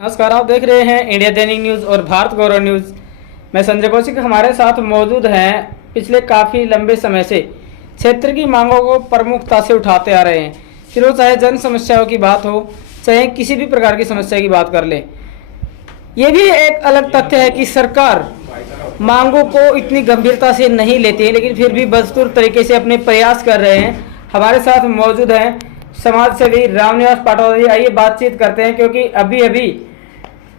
नमस्कार, आप देख रहे हैं इंडिया दैनिक न्यूज़ और भारत गौरव न्यूज़। मैं संजय कौशिक हमारे साथ मौजूद हैं। पिछले काफ़ी लंबे समय से क्षेत्र की मांगों को प्रमुखता से उठाते आ रहे हैं। फिर वो चाहे जन समस्याओं की बात हो, चाहे किसी भी प्रकार की समस्या की बात कर लें। ये भी एक अलग तथ्य है कि सरकार मांगों को इतनी गंभीरता से नहीं लेती है, लेकिन फिर भी बदस्तूर तरीके से अपने प्रयास कर रहे हैं। हमारे साथ मौजूद हैं समाज सेवी रामनिवास पाटवारी। आइए बातचीत करते हैं, क्योंकि अभी अभी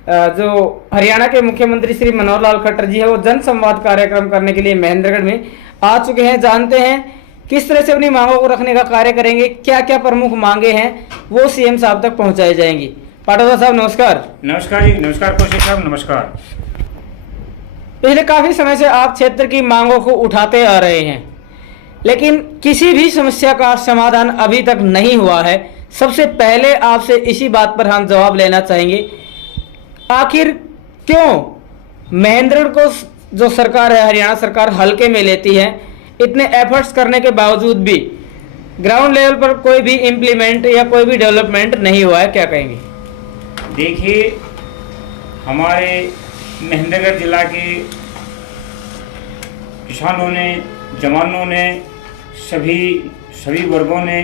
जो हरियाणा के मुख्यमंत्री श्री मनोहर लाल खट्टर जी है, वो जन संवाद कार्यक्रम करने के लिए महेंद्रगढ़ में आ चुके हैं। जानते हैं किस तरह से अपनी मांगों को रखने का कार्य करेंगे, क्या क्या प्रमुख मांगे हैं वो सीएम साहब तक पहुंचाई जाएंगी। पाटवारी साहब नमस्कार। नमस्कार जी, नमस्कार कौशिक साहब, नमस्कार। पिछले काफी समय से आप क्षेत्र की मांगों को उठाते आ रहे हैं, लेकिन किसी भी समस्या का समाधान अभी तक नहीं हुआ है। सबसे पहले आपसे इसी बात पर हम जवाब लेना चाहेंगे, आखिर क्यों महेंद्रगढ़ को जो सरकार है, हरियाणा सरकार हल्के में लेती है। इतने एफर्ट्स करने के बावजूद भी ग्राउंड लेवल पर कोई भी इम्प्लीमेंट या कोई भी डेवलपमेंट नहीं हुआ है, क्या कहेंगे? देखिए, हमारे महेंद्रगढ़ जिला के किसानों ने, जवानों ने, सभी वर्गों ने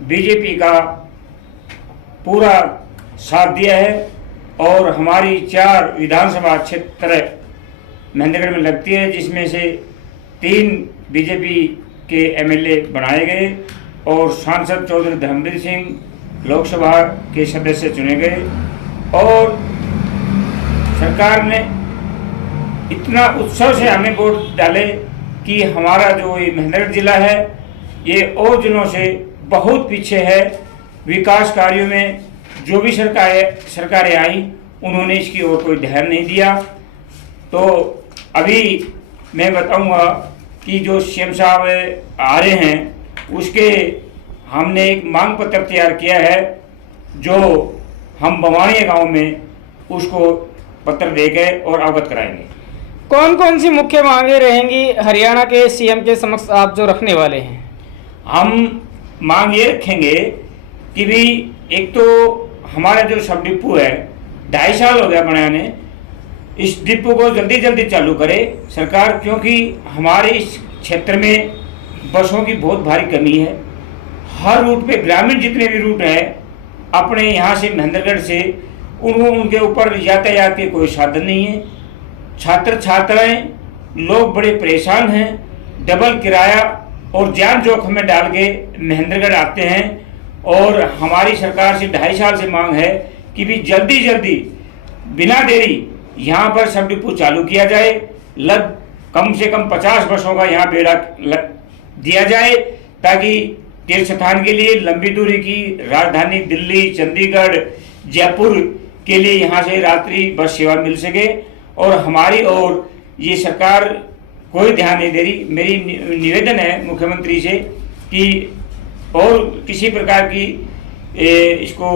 बीजेपी का पूरा साथ दिया है और हमारी 4 विधानसभा क्षेत्र महेंद्रगढ़ में लगती है, जिसमें से 3 बीजेपी के एमएलए बनाए गए और सांसद चौधरी धर्मवीर सिंह लोकसभा के सदस्य चुने गए। और सरकार ने इतना उत्सव से हमें वोट डाले कि हमारा जो ये महेंद्रगढ़ जिला है, ये और जिलों से बहुत पीछे है विकास कार्यों में। जो भी सरकारें आई, उन्होंने इसकी ओर कोई ध्यान नहीं दिया। तो अभी मैं बताऊंगा कि जो सीएम साहब आ रहे हैं, उसके हमने एक मांग पत्र तैयार किया है, जो हम बवाणिया गांव में उसको पत्र देकर और अवगत कराएंगे। कौन कौन सी मुख्य मांगे रहेंगी हरियाणा के सीएम के समक्ष आप जो रखने वाले हैं? हम मांग ये रखेंगे कि भी एक तो हमारा जो सब डिपो है, 2.5 साल हो गया बनाने, इस डिपो को जल्दी जल्दी चालू करे सरकार, क्योंकि हमारे इस क्षेत्र में बसों की बहुत भारी कमी है। हर रूट पे, ग्रामीण जितने भी रूट है अपने यहाँ से महेंद्रगढ़ से, उनके ऊपर यातायात के कोई साधन नहीं है। छात्र छात्राएं लोग बड़े परेशान हैं, डबल किराया और जान जोखिम में डाल के महेंद्रगढ़ आते हैं। और हमारी सरकार से 2.5 साल से मांग है कि भी जल्दी जल्दी बिना देरी यहाँ पर सब डिपो चालू किया जाए। कम से कम 50 बसों का यहाँ बेड़ा दिया जाए, ताकि तीर्थ स्थान के लिए लंबी दूरी की राजधानी दिल्ली, चंडीगढ़, जयपुर के लिए यहाँ से रात्रि बस सेवा मिल सके। और हमारी ओर ये सरकार कोई ध्यान नहीं दे रही। मेरी निवेदन है मुख्यमंत्री से कि और किसी प्रकार की इसको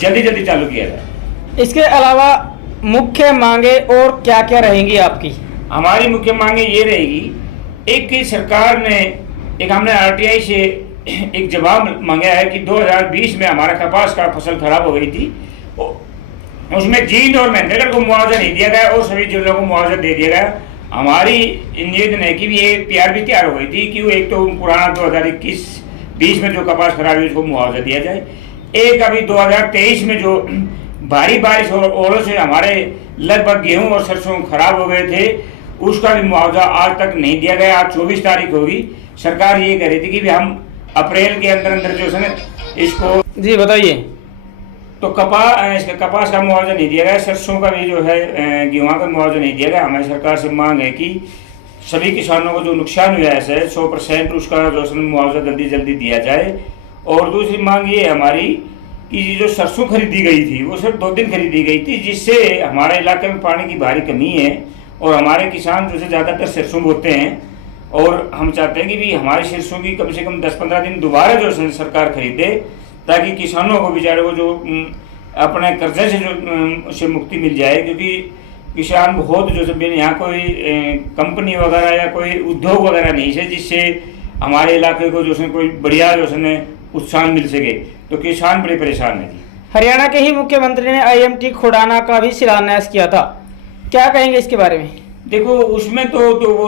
जल्दी जल्दी चालू किया जाए। इसके अलावा मुख्य मांगे और क्या क्या रहेंगी आपकी? हमारी मुख्य मांगे ये रहेगी, एक कि सरकार ने, एक हमने आरटीआई से एक जवाब मांगा है कि 2020 में हमारा कपास का फसल खराब हो गई थी, उसमें जींद और महेंद्रगढ़ को मुआवजा नहीं दिया गया और सभी जिलों को मुआवजा दे दिया गया। हमारी निवेदन है कि ये पीआर भी तैयार हो गई थी कि वो एक तो पुराना 2021-20 में जो कपास खराब हुई उसको मुआवजा दिया जाए। एक अभी 2023 में जो भारी बारिश और ओलों से हमारे लगभग गेहूं और सरसों खराब हो गए थे, उसका भी मुआवजा आज तक नहीं दिया गया। आज 24 तारीख होगी। सरकार ये कह रही थी कि हम अप्रैल के अंदर अंदर जो है इसको। जी बताइए। तो कपास का मुआवजा नहीं दिया गया, सरसों का भी जो है, गेहूं का मुआवजा नहीं दिया गया। हमारी सरकार से मांग है कि सभी किसानों को जो नुकसान हुआ है 100% उसका जो मुआवजा जल्दी जल्दी दिया जाए। और दूसरी मांग ये है हमारी कि जो सरसों खरीदी गई थी, वो सिर्फ 2 दिन खरीदी गई थी, जिससे हमारे इलाके में पानी की भारी कमी है और हमारे किसान जो से ज़्यादातर सरसों बोते हैं। और हम चाहते हैं कि भी हमारी सरसों की कम से कम 10-15 दिन दोबारा जो सरकार खरीदे, ताकि किसानों को बेचारे को जो अपने कर्जे से मुक्ति मिल जाए। क्योंकि किसान बहुत जो यहाँ कोई कंपनी वगैरह या कोई उद्योग वगैरह नहीं है जिससे हमारे इलाके को जो कोई बढ़िया जो उत्साह मिल सके। तो किसान बड़े परेशान हैं जी। हरियाणा के ही मुख्यमंत्री ने आईएमटी खुड़ाना का भी शिलान्यास किया था, क्या कहेंगे इसके बारे में? देखो, उसमें तो वो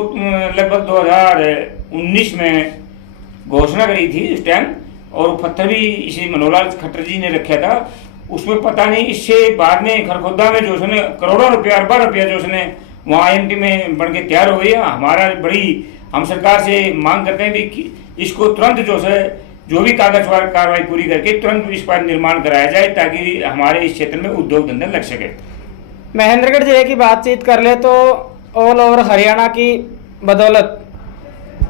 लगभग 2019 में घोषणा करी थी उस टाइम, और पत्थर भी इसी मनोहर खट्टर जी ने रखा था। उसमें पता नहीं इससे बाद में खरखोदा में जो उसने करोड़ों रुपया, अरबा रुपया जो उसने वहाँ आईएमटी में बन के तैयार हो गई है। हमारा बड़ी हम सरकार से मांग करते हैं भी कि इसको तुरंत जो भी कागज कार्रवाई पूरी करके तुरंत इस पर निर्माण कराया जाए, ताकि हमारे इस क्षेत्र में उद्योग धंधे लग सके। महेंद्रगढ़ जिले की बातचीत कर ले तो ऑल ओवर हरियाणा की बदौलत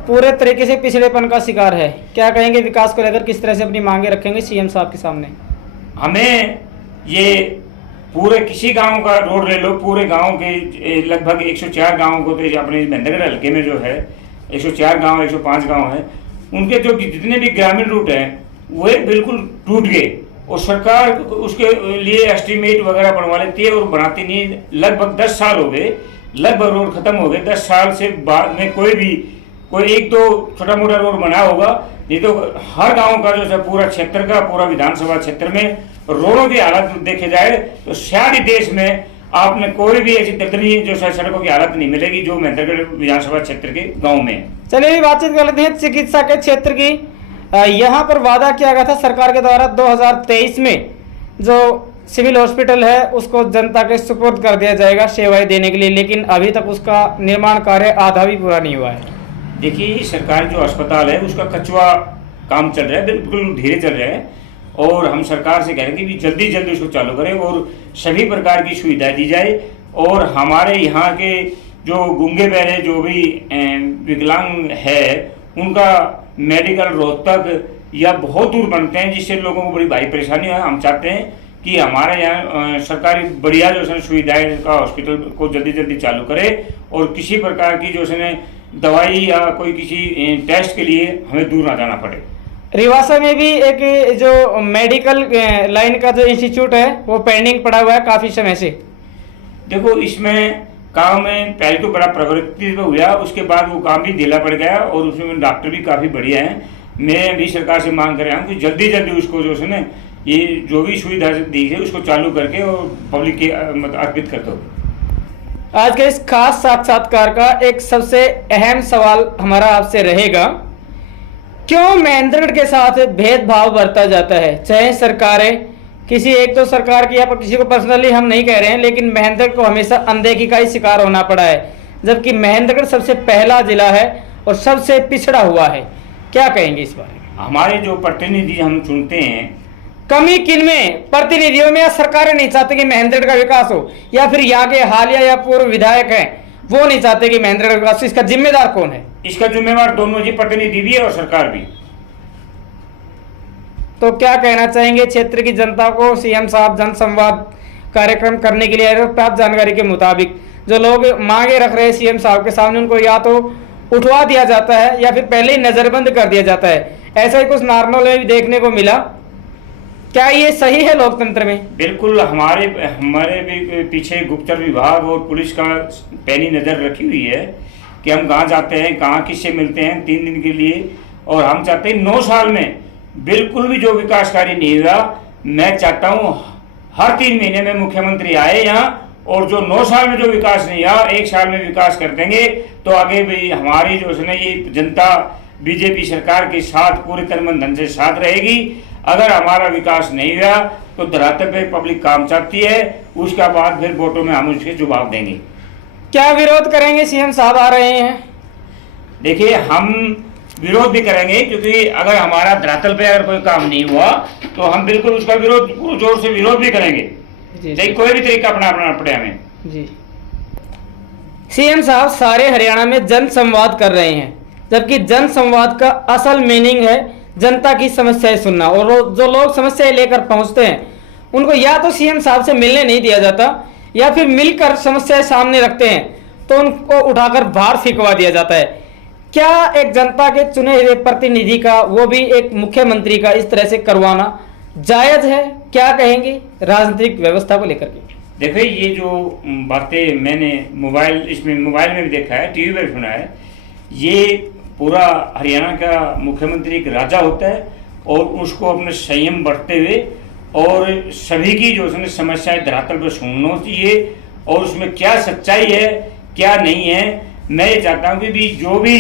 पूरे तरीके से पिछड़ेपन का शिकार है। क्या कहेंगे विकास को लेकर, किस तरह से अपनी मांगे रखेंगे सीएम साहब के सामने? हमें ये पूरे किसी गांव का रोड ले लो, पूरे गांव के लगभग 104 गांवों को तो अपने महेंद्रगढ़ हल्के में जो है 104 गांव, 105 गांव है, उनके जो जितने भी ग्रामीण रूट हैं वो बिल्कुल टूट गए, और सरकार उसके लिए एस्टीमेट वगैरह बनवा लेती है और बनाती नहीं। लगभग 10 साल हो गए, लगभग रोड खत्म हो गए। 10 साल से बाद में कोई एक दो छोटा मोटा रोड बना होगा, नहीं तो हर गांव का जो है पूरा क्षेत्र का, पूरा विधानसभा क्षेत्र में रोडों की हालत देखे जाए तो शायद ही देश में आपने कोई भी ऐसी दलदली जो सड़कों की हालत नहीं मिलेगी जो महेंद्रगढ़ विधानसभा क्षेत्र के गांव में। चलिए बातचीत कर लेते हैं चिकित्सा के क्षेत्र की। यहाँ पर वादा किया गया था सरकार के द्वारा 2023 में जो सिविल हॉस्पिटल है उसको जनता के सुपुर्द कर दिया जाएगा सेवाएं देने के लिए, लेकिन अभी तक उसका निर्माण कार्य आधा भी पूरा नहीं हुआ है। देखिए, सरकारी जो अस्पताल है उसका कच्चा काम चल रहा है, बिल्कुल धीरे चल रहा है, और हम सरकार से कह रहे हैं कि जल्दी जल्दी उसको चालू करें और सभी प्रकार की सुविधाएं दी जाए। और हमारे यहाँ के जो गूंगे बहरे जो भी विकलांग है उनका मेडिकल रोहतक या बहुत दूर बनते हैं, जिससे लोगों को बड़ी भारी परेशानी है। हम चाहते हैं कि हमारे यहाँ सरकारी बढ़िया जो है सुविधाएं का हॉस्पिटल को जल्दी जल्दी चालू करे, और किसी प्रकार की जो है दवाई या कोई किसी टेस्ट के लिए हमें दूर ना जाना पड़े। रिवासा में भी एक जो मेडिकल लाइन का जो इंस्टीट्यूट है वो पेंडिंग पड़ा हुआ है काफी समय से। देखो, इसमें काम में पहले तो बड़ा प्रगति तो हुआ, उसके बाद वो काम भी ढीला पड़ गया, और उसमें डॉक्टर भी काफी बढ़िया हैं। मैं भी सरकार से मांग कर रहा हूँ कि जल्दी जल्दी उसको जो है ना ये जो भी सुविधा दी है उसको चालू करके और पब्लिक के अर्पित कर दो। आज के इस खास साक्षात्कार का एक सबसे अहम सवाल हमारा आपसे रहेगा, क्यों महेंद्रगढ़ के साथ भेदभाव बरता जाता है? चाहे सरकारें, किसी एक तो सरकार की, या पर किसी को पर्सनली हम नहीं कह रहे हैं, लेकिन महेंद्रगढ़ को हमेशा अनदेखी का ही शिकार होना पड़ा है, जबकि महेंद्रगढ़ सबसे पहला जिला है और सबसे पिछड़ा हुआ है। क्या कहेंगे इस बारे में? हमारे जो प्रतिनिधि हम चुनते हैं, कमी किन में? प्रतिनिधियों में, या सरकारें नहीं चाहते कि महेंद्रगढ़ का विकास हो, या फिर यहाँ के हालिया या पूर्व विधायक हैं वो नहीं चाहते कि महेंद्रगढ़ का विकास? इसका जिम्मेदार कौन है? इसका जिम्मेवार दोनों जी, प्रतिनिधि भी है और सरकार भी। तो क्या कहना चाहेंगे क्षेत्र की जनता को? सीएम साहब जन संवाद कार्यक्रम करने के लिए प्राप्त जानकारी के मुताबिक जो लोग मांगे रख रहे हैं सीएम साहब के सामने, उनको या तो उठवा दिया जाता है या फिर पहले ही नजरबंद कर दिया जाता है। ऐसा ही कुछ नारनौल में भी देखने को मिला। क्या ये सही है लोकतंत्र में? बिल्कुल, हमारे भी पीछे गुप्तचर विभाग और पुलिस का पैनी नजर रखी हुई है कि हम कहाँ जाते हैं, कहाँ किससे मिलते हैं 3 दिन के लिए, और हम चाहते हैं 9 साल में बिल्कुल भी जो विकास कार्य नहीं हुआ, मैं चाहता हूँ हर 3 महीने में मुख्यमंत्री आए यहाँ, और जो 9 साल में जो विकास नहीं हुआ 1 साल में विकास कर देंगे, तो आगे भी हमारी जो है ये जनता बीजेपी सरकार के साथ पूरे तन मन धन से साथ रहेगी। अगर हमारा विकास नहीं हुआ तो धरातल पे पब्लिक काम चाहती है, उसका बाद फिर वोटों में हम उसके जवाब देंगे। क्या विरोध करेंगे? सीएम साहब आ रहे हैं। देखिए, हम विरोध भी करेंगे, क्योंकि अगर हमारा धरातल पे अगर कोई काम नहीं हुआ तो हम बिल्कुल उसका विरोध पूरे जोर से विरोध भी करेंगे, चाहे कोई भी तरीका अपनाना पड़े हमें। जी, सीएम साहब सारे हरियाणा में जन संवाद कर रहे हैं, जबकि जन संवाद का असल मीनिंग है जनता की समस्याएं सुनना, और जो लोग समस्याएं लेकर पहुंचते हैं उनको या तो सीएम साहब से मिलने नहीं दिया जाता, या फिर मिलकर समस्याएं सामने रखते हैं तो उनको उठाकर बाहर फेंकवा दिया जाता है। क्या एक जनता के चुने हुए प्रतिनिधि का, वो भी एक मुख्यमंत्री का, इस तरह से करवाना जायज है? क्या कहेंगे राजनीतिक व्यवस्था को लेकर के? देखिए, ये जो बातें मैंने मोबाइल में भी देखा है, टीवी पर सुना है, ये पूरा हरियाणा का मुख्यमंत्री एक राजा होता है और उसको अपने संयम बरतते हुए और सभी की जो उसने समस्याएं धरातल पर सुनना चाहिए और उसमें क्या सच्चाई है क्या नहीं है। मैं ये चाहता हूँ कि भी जो भी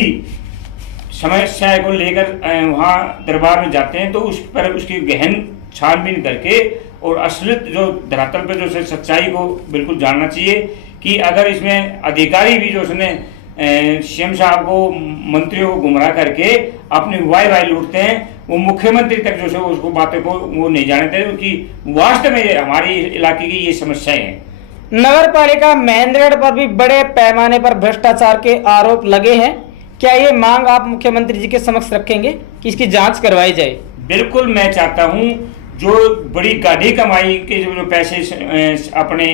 समस्या को लेकर वहाँ दरबार में जाते हैं तो उस पर उसकी गहन छानबीन करके और असलियत जो धरातल पर जो सच्चाई को बिल्कुल जानना चाहिए कि अगर इसमें अधिकारी भी जो उसने सीएम साहब को मंत्रियों को गुमराह करके अपनी वाई लूटते हैं, वो मुख्यमंत्री तक जो है उसको बातें को वो नहीं जानते क्योंकि वास्तव में हमारी इलाके की ये समस्याएं हैं। नगर पालिका महेंद्रगढ़ पर भी बड़े पैमाने पर भ्रष्टाचार के आरोप लगे हैं। क्या ये मांग आप मुख्यमंत्री जी के समक्ष रखेंगे कि इसकी जांच करवाई जाए? बिल्कुल, मैं चाहता हूं जो बड़ी गाढ़ी कमाई के जो पैसे अपने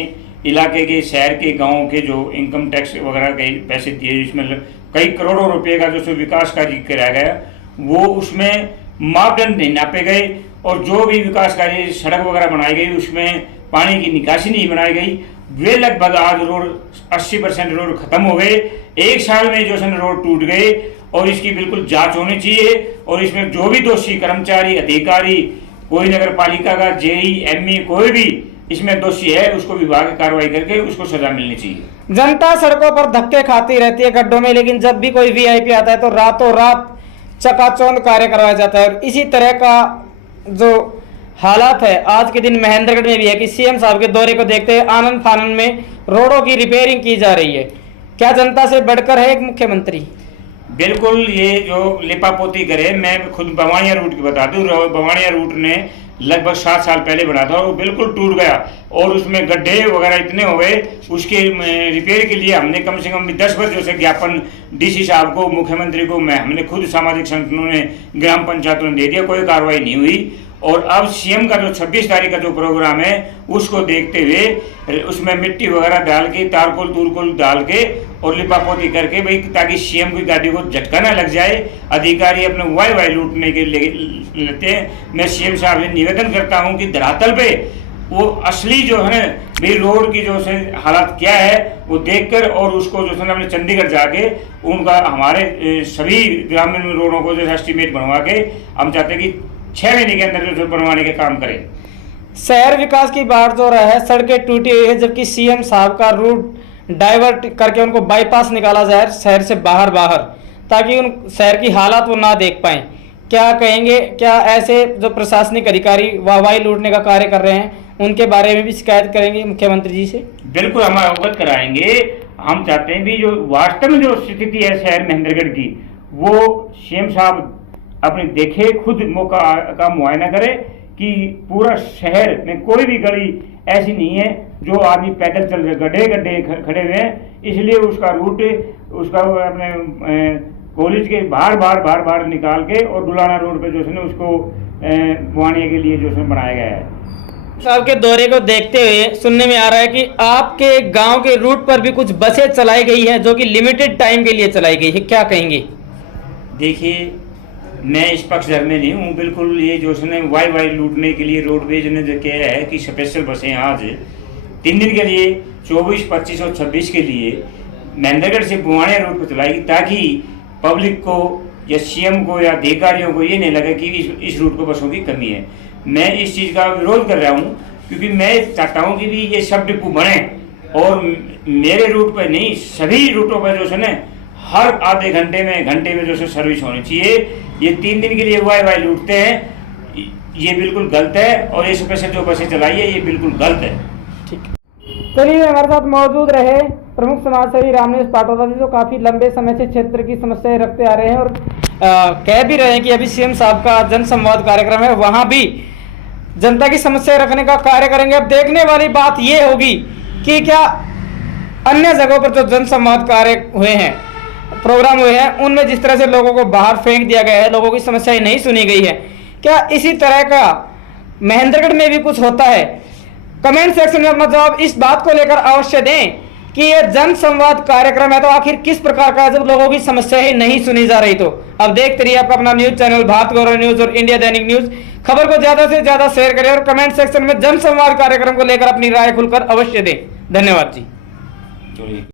इलाके के शहर के गांव के जो इनकम टैक्स वगैरह के पैसे दिए, इसमें कई करोड़ों रुपए का जो विकास कार्य कराया गया वो उसमें मापदंड नहीं नापे गए और जो भी विकास कार्य सड़क वगैरह बनाई गई उसमें पानी की निकासी नहीं बनाई गई। वे लगभग आज रोड 80% रोड खत्म हो गए, एक साल में जो है रोड टूट गए और इसकी बिल्कुल जांच होनी चाहिए और इसमें जो भी दोषी कर्मचारी अधिकारी कोई नगर पालिका का जेई एमई कोई भी इसमें दोषी है उसको विभाग की कार्रवाई करके उसको सजा मिलनी चाहिए। जनता सड़कों पर धक्के खाती रहती है गड्ढों में, लेकिन जब भी कोई वीआईपी आता है तो रातों रात चकाचौंध कार्य करवाया जाता है और इसी तरह का जो हालात है आज के दिन महेंद्रगढ़ में भी है कि सीएम साहब के दौरे को देखते हुए आनंद फानन में रोडों की रिपेयरिंग की जा रही है। क्या जनता से बढ़कर है एक मुख्यमंत्री? बिल्कुल, ये जो लिपापोती करे, मैं खुद बवानिया रूट की बता दूं, बवानिया रूट ने लगभग 7 साल पहले बना था और वो बिल्कुल टूट गया और उसमें गड्ढे वगैरह इतने हो गए, उसके रिपेयर के लिए हमने कम से कम 10 बार जो से ज्ञापन डीसी साहब को, मुख्यमंत्री को, हमने खुद सामाजिक संगठनों ने, ग्राम पंचायतों ने दे दिया, कोई कार्रवाई नहीं हुई। और अब सीएम का जो 26 तारीख का जो प्रोग्राम है उसको देखते हुए उसमें मिट्टी वगैरह डाल के तारकोल तूरकोल डाल के और लिपापोती करके भाई ताकि सीएम की गाड़ी को झटका ना लग जाए, अधिकारी अपने वाई लूटने के लिए लेते हैं। मैं सीएम साहब से निवेदन करता हूं कि धरातल पे वो असली जो है भाई रोड की जो है हालात क्या है वो देखकर और उसको जो है अपने चंडीगढ़ जाके उनका हमारे सभी ग्रामीण रोडों को जो एस्टीमेट बनवा के हम चाहते हैं कि 6 महीने के अंदर जो बनवाने के काम करें। शहर विकास की बात जो रहा है, सड़कें टूटी हुई है, जबकि सीएम साहब का रूट डाइवर्ट करके उनको बाईपास निकाला जाए शहर से बाहर ताकि उन शहर की हालात वो ना देख पाएं। क्या कहेंगे, क्या ऐसे जो प्रशासनिक अधिकारी वाहवाही लूटने का कार्य कर रहे हैं उनके बारे में भी शिकायत करेंगे मुख्यमंत्री जी से? बिल्कुल, हम अवगत कराएंगे। हम चाहते हैं भी जो वास्तव में जो स्थिति है शहर महेंद्रगढ़ की वो सीएम साहब अपने देखे, खुद मौका का मुआयना करे कि पूरा शहर में कोई भी गली ऐसी नहीं है जो आदमी पैदल चल रहे, गड्ढे गड्ढे खड़े हुए हैं। इसलिए उसका रूट उसका अपने कॉलेज के बाहर निकाल के और डुलाना रोड पे जो है उसको बुआने के लिए जो है बनाया गया है। साहब के दौरे को देखते हुए सुनने में आ रहा है कि आपके गांव के रूट पर भी कुछ बसें चलाई गई हैं जो कि लिमिटेड टाइम के लिए चलाई गई है, क्या कहेंगे? देखिए, मैं इस पक्षधर में नहीं हूँ, बिल्कुल ये जो उसने वाई लूटने के लिए रोडवेज ने जो किया है कि स्पेशल बसें आज 3 दिन के लिए 24, 25 और 26 के लिए महेंद्रगढ़ से बुआनिया रोड पर चलाएगी ताकि पब्लिक को या सीएम को या अधिकारियों को ये नहीं लगे कि इस रूट पर बसों की कमी है। मैं इस चीज़ का विरोध कर रहा हूँ क्योंकि मैं चाहता हूँ कि भी ये सब डिपो बने और मेरे रूट पर नहीं सभी रूटों पर जो है ना हर आधे घंटे में जो है सर्विस होनी चाहिए। ये 3 दिन के लिए वाई लूटते हैं, ये बिल्कुल गलत है और ये स्पेशल जो बसें चलाई है ये बिल्कुल गलत है। ठीक, चलिए हमारे साथ मौजूद रहे प्रमुख समाजसेवी रामनेश पाटोदा जी जो काफ़ी लंबे समय से क्षेत्र की समस्याएं रखते आ रहे हैं और कह भी रहे हैं कि अभी सीएम साहब का जन संवाद कार्यक्रम है, वहाँ भी जनता की समस्या रखने का कार्य करेंगे। अब देखने वाली बात ये होगी कि क्या अन्य जगहों पर जो जन संवाद कार्य हुए हैं, प्रोग्राम हुए हैं, उनमें जिस तरह से लोगों को बाहर फेंक दिया गया है, लोगों की समस्याएं नहीं सुनी गई है, क्या इसी तरह का महेंद्रगढ़ में भी कुछ होता है? कमेंट सेक्शन में अपना जवाब इस बात को लेकर अवश्य दें कि यह जन संवाद कार्यक्रम है तो आखिर किस प्रकार का है जब लोगों की समस्याएं नहीं सुनी जा रही। तो अब देखते रहिए आपका अपना न्यूज चैनल भारत गौरव न्यूज और इंडिया दैनिक न्यूज। खबर को ज्यादा से ज्यादा शेयर करें और कमेंट सेक्शन में जन संवाद कार्यक्रम को लेकर अपनी राय खुलकर अवश्य दें। धन्यवाद जी।